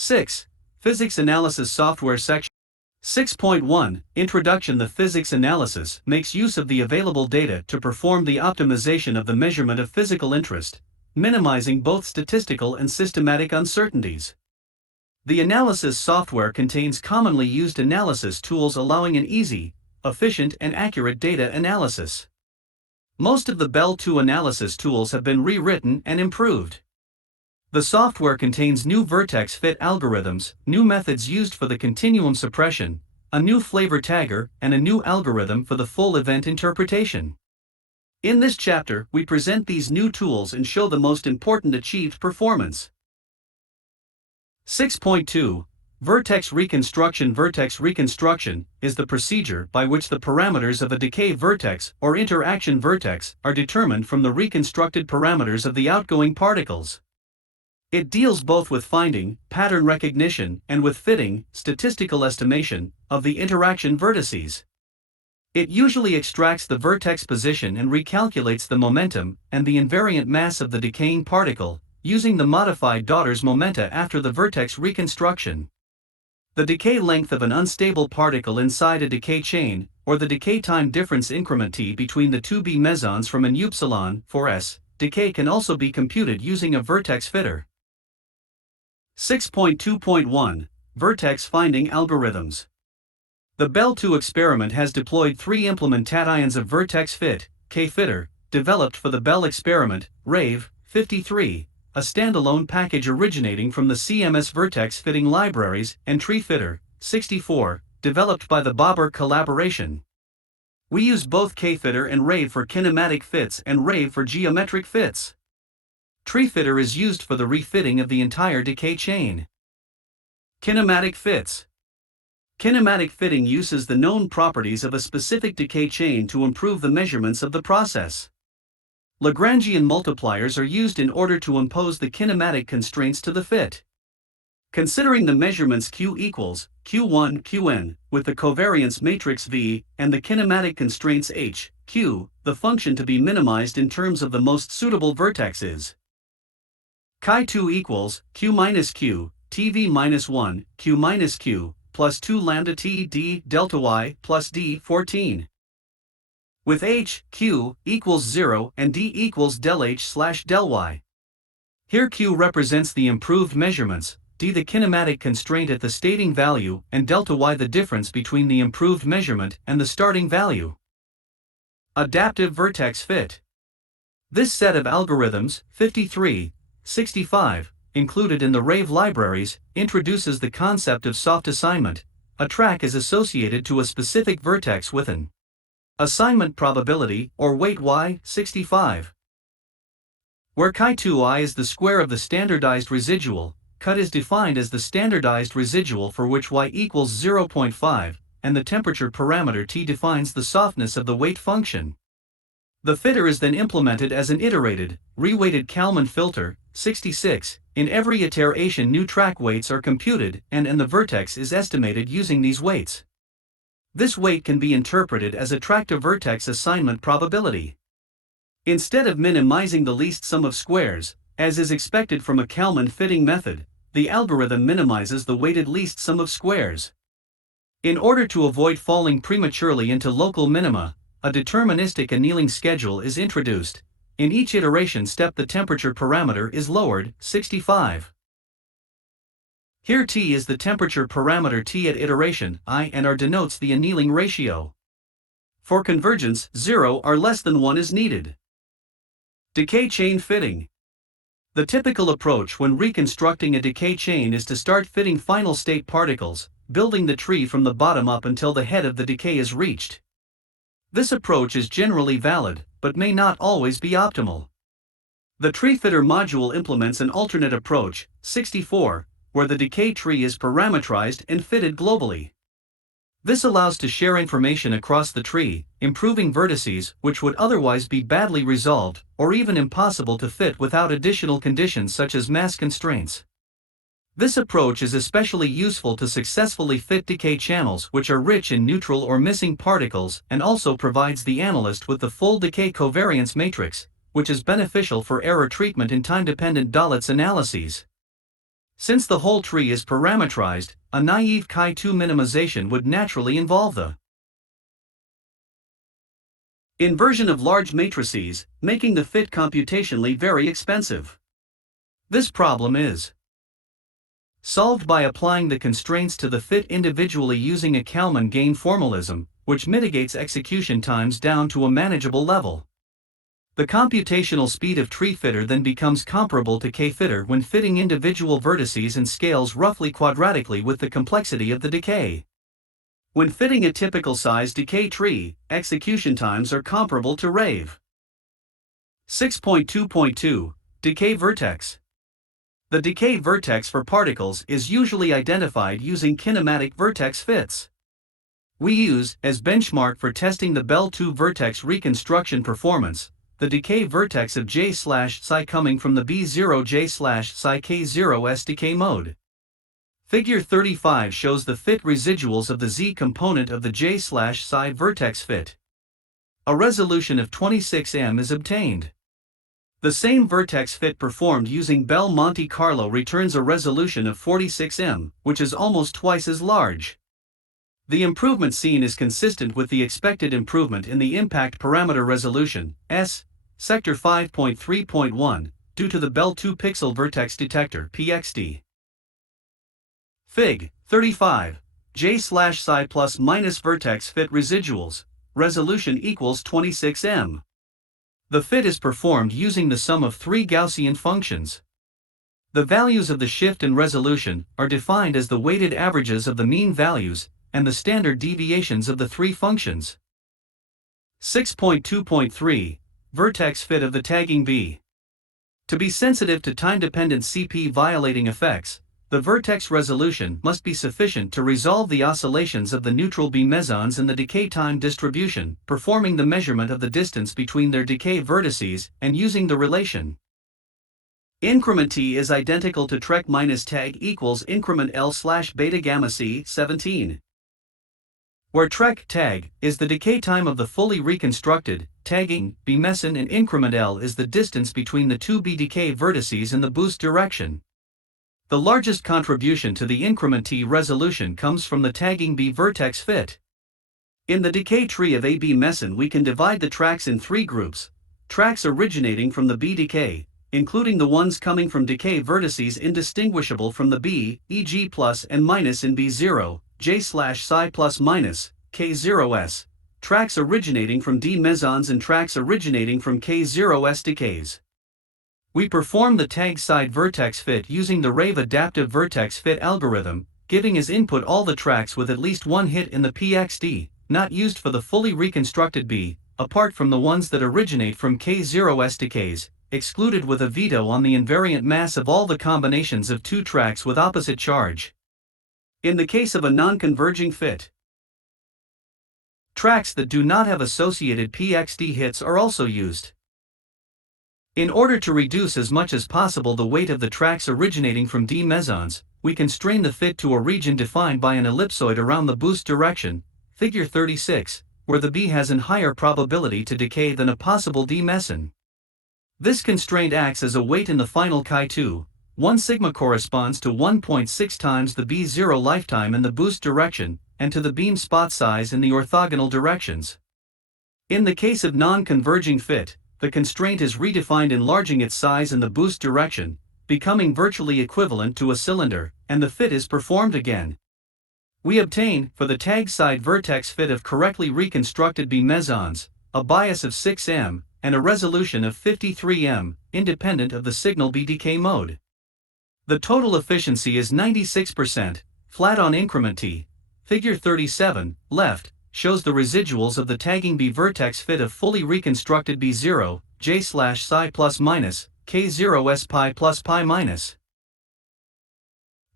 6. Physics Analysis Software Section. 6.1 Introduction. The physics analysis makes use of the available data to perform the optimization of the measurement of physical interest, minimizing both statistical and systematic uncertainties. The analysis software contains commonly used analysis tools allowing an easy, efficient, and accurate data analysis. Most of the Belle 2 analysis tools have been rewritten and improved. The software contains new vertex fit algorithms, new methods used for the continuum suppression, a new flavor tagger, and a new algorithm for the full event interpretation. In this chapter, we present these new tools and show the most important achieved performance. 6.2 Vertex Reconstruction. Vertex reconstruction is the procedure by which the parameters of a decay vertex or interaction vertex are determined from the reconstructed parameters of the outgoing particles. It deals both with finding, pattern recognition, and with fitting, statistical estimation, of the interaction vertices. It usually extracts the vertex position and recalculates the momentum and the invariant mass of the decaying particle, using the modified daughter's momenta after the vertex reconstruction. The decay length of an unstable particle inside a decay chain, or the decay time difference increment T between the two B mesons from an upsilon 4s decay can also be computed using a vertex fitter. 6.2.1 Vertex Finding Algorithms. The Belle 2 experiment has deployed 3 implementations of vertex fit, K-fitter, developed for the Belle experiment, RAVE 53, a standalone package originating from the CMS vertex fitting libraries, and TreeFitter 64, developed by the Bobber collaboration. We use both K-fitter and RAVE for kinematic fits and RAVE for geometric fits. TreeFitter is used for the refitting of the entire decay chain. Kinematic fits. Kinematic fitting uses the known properties of a specific decay chain to improve the measurements of the process. Lagrangian multipliers are used in order to impose the kinematic constraints to the fit. Considering the measurements Q equals Q1 Qn with the covariance matrix V and the kinematic constraints H, Q, the function to be minimized in terms of the most suitable vertex is chi2 equals Q minus Q, TV minus 1, Q minus Q, plus 2 lambda T d delta Y plus D 14. With H, Q, equals 0 and D equals del H slash del Y. Here Q represents the improved measurements, D the kinematic constraint at the stating value, and delta Y the difference between the improved measurement and the starting value. Adaptive vertex fit. This set of algorithms, 53, 65, included in the RAVE libraries, introduces the concept of soft assignment. A track is associated to a specific vertex with an assignment probability, or weight y, 65. Where chi2i is the square of the standardized residual, cut is defined as the standardized residual for which y equals 0.5, and the temperature parameter T defines the softness of the weight function. The fitter is then implemented as an iterated, reweighted Kalman filter, 66. In every iteration new track weights are computed and the vertex is estimated using these weights. This weight can be interpreted as a track-to-vertex assignment probability. Instead of minimizing the least sum of squares, as is expected from a Kalman fitting method, the algorithm minimizes the weighted least sum of squares. In order to avoid falling prematurely into local minima, a deterministic annealing schedule is introduced. In each iteration step the temperature parameter is lowered, 65. Here T is the temperature parameter T at iteration I and R denotes the annealing ratio. For convergence, 0 or less than 1 is needed. Decay chain fitting. The typical approach when reconstructing a decay chain is to start fitting final state particles, building the tree from the bottom up until the head of the decay is reached. This approach is generally valid, but may not always be optimal. The TreeFitter module implements an alternate approach, 64, where the decay tree is parametrized and fitted globally. This allows to share information across the tree, improving vertices which would otherwise be badly resolved or even impossible to fit without additional conditions such as mass constraints. This approach is especially useful to successfully fit decay channels which are rich in neutral or missing particles and also provides the analyst with the full decay covariance matrix, which is beneficial for error treatment in time-dependent Dalitz analyses. Since the whole tree is parametrized, a naive chi2 minimization would naturally involve the inversion of large matrices, making the fit computationally very expensive. This problem is solved by applying the constraints to the fit individually using a Kalman gain formalism, which mitigates execution times down to a manageable level. The computational speed of tree fitter then becomes comparable to K-fitter when fitting individual vertices and scales roughly quadratically with the complexity of the decay. When fitting a typical size decay tree, execution times are comparable to RAVE. 6.2.2 Decay Vertex. The decay vertex for particles is usually identified using kinematic vertex fits. We use, as benchmark for testing the Belle 2 vertex reconstruction performance, the decay vertex of J/psi coming from the B0 J/psi K0s decay mode. Figure 35 shows the fit residuals of the Z component of the J/psi vertex fit. A resolution of 26M is obtained. The same vertex fit performed using Belle Monte Carlo returns a resolution of 46M, which is almost twice as large. The improvement seen is consistent with the expected improvement in the impact parameter resolution, S, sector 5.3.1, due to the Belle 2 pixel vertex detector, PXD. Fig. 35, J/psi plus minus vertex fit residuals, resolution equals 26M. The fit is performed using the sum of three Gaussian functions. The values of the shift and resolution are defined as the weighted averages of the mean values and the standard deviations of the three functions. 6.2.3 Vertex fit of the tagging B. To be sensitive to time-dependent CP violating effects, the vertex resolution must be sufficient to resolve the oscillations of the neutral B mesons in the decay time distribution, performing the measurement of the distance between their decay vertices and using the relation increment T is identical to Trek minus tag equals increment L/beta gamma C 17. Where Trek tag is the decay time of the fully reconstructed tagging B meson and increment L is the distance between the two B decay vertices in the boost direction. The largest contribution to the increment T resolution comes from the tagging B vertex fit. In the decay tree of AB meson we can divide the tracks in three groups: tracks originating from the B decay, including the ones coming from decay vertices indistinguishable from the B, e.g. plus and minus in B0, J/psi plus minus, K0s, tracks originating from D mesons and tracks originating from K0s decays. We perform the tag side vertex fit using the RAVE adaptive vertex fit algorithm, giving as input all the tracks with at least one hit in the PXD, not used for the fully reconstructed B, apart from the ones that originate from K0s decays, excluded with a veto on the invariant mass of all the combinations of two tracks with opposite charge. In the case of a non-converging fit, tracks that do not have associated PXD hits are also used. In order to reduce as much as possible the weight of the tracks originating from D mesons, we constrain the fit to a region defined by an ellipsoid around the boost direction, figure 36, where the B has an higher probability to decay than a possible D meson. This constraint acts as a weight in the final chi2. 1 sigma corresponds to 1.6 times the B0 lifetime in the boost direction, and to the beam spot size in the orthogonal directions. In the case of non-converging fit, the constraint is redefined enlarging its size in the boost direction, becoming virtually equivalent to a cylinder, and the fit is performed again. We obtain, for the tag side vertex fit of correctly reconstructed B mesons, a bias of 6M, and a resolution of 53M, independent of the signal B decay mode. The total efficiency is 96%, flat on increment T. Figure 37, left, shows the residuals of the tagging B vertex fit of fully reconstructed B0, J/psi plus minus, K0s pi plus pi minus.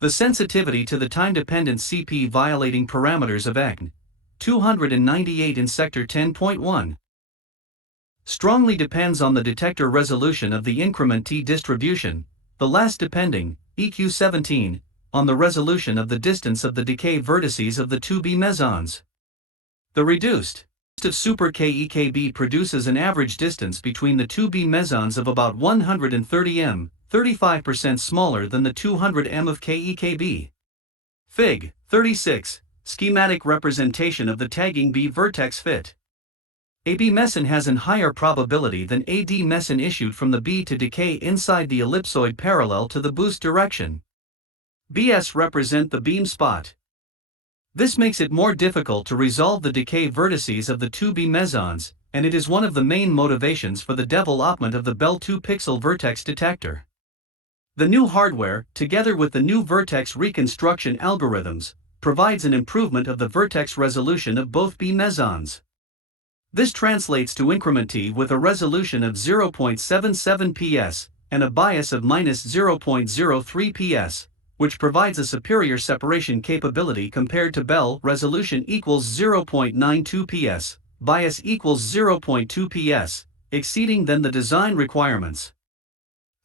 The sensitivity to the time-dependent CP violating parameters of ECN, 298 in sector 10.1. Strongly depends on the detector resolution of the increment T distribution, the last depending, EQ17, on the resolution of the distance of the decay vertices of the two B mesons. The reduced of super KEKB produces an average distance between the two B mesons of about 130 m, 35% smaller than the 200 m of KEKB. Fig. 36, schematic representation of the tagging B vertex fit. A B meson has an higher probability than a D meson issued from the B to decay inside the ellipsoid parallel to the boost direction. BS represent the beam spot. This makes it more difficult to resolve the decay vertices of the two B mesons, and it is one of the main motivations for the development of the Belle 2-pixel vertex detector. The new hardware, together with the new vertex reconstruction algorithms, provides an improvement of the vertex resolution of both B mesons. This translates to increment T with a resolution of 0.77 ps and a bias of -0.03 ps, which provides a superior separation capability compared to Belle. Resolution equals 0.92 ps, bias equals 0.2 ps, exceeding than the design requirements.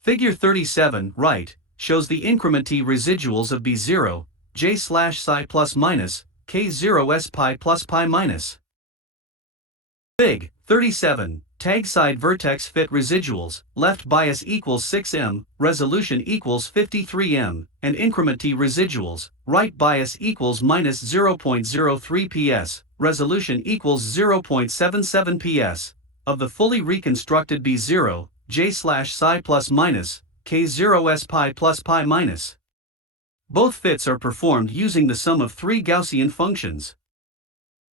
Figure 37, right, shows the increment T residuals of B0, J/psi plus minus, K0s pi plus pi minus. Fig. 37, tag side vertex fit residuals, left bias equals 6m, resolution equals 53m, and increment T residuals, right bias equals -0.03 ps, resolution equals 0.77 ps, of the fully reconstructed B0, J/psi plus minus, K0s pi plus pi minus. Both fits are performed using the sum of three Gaussian functions.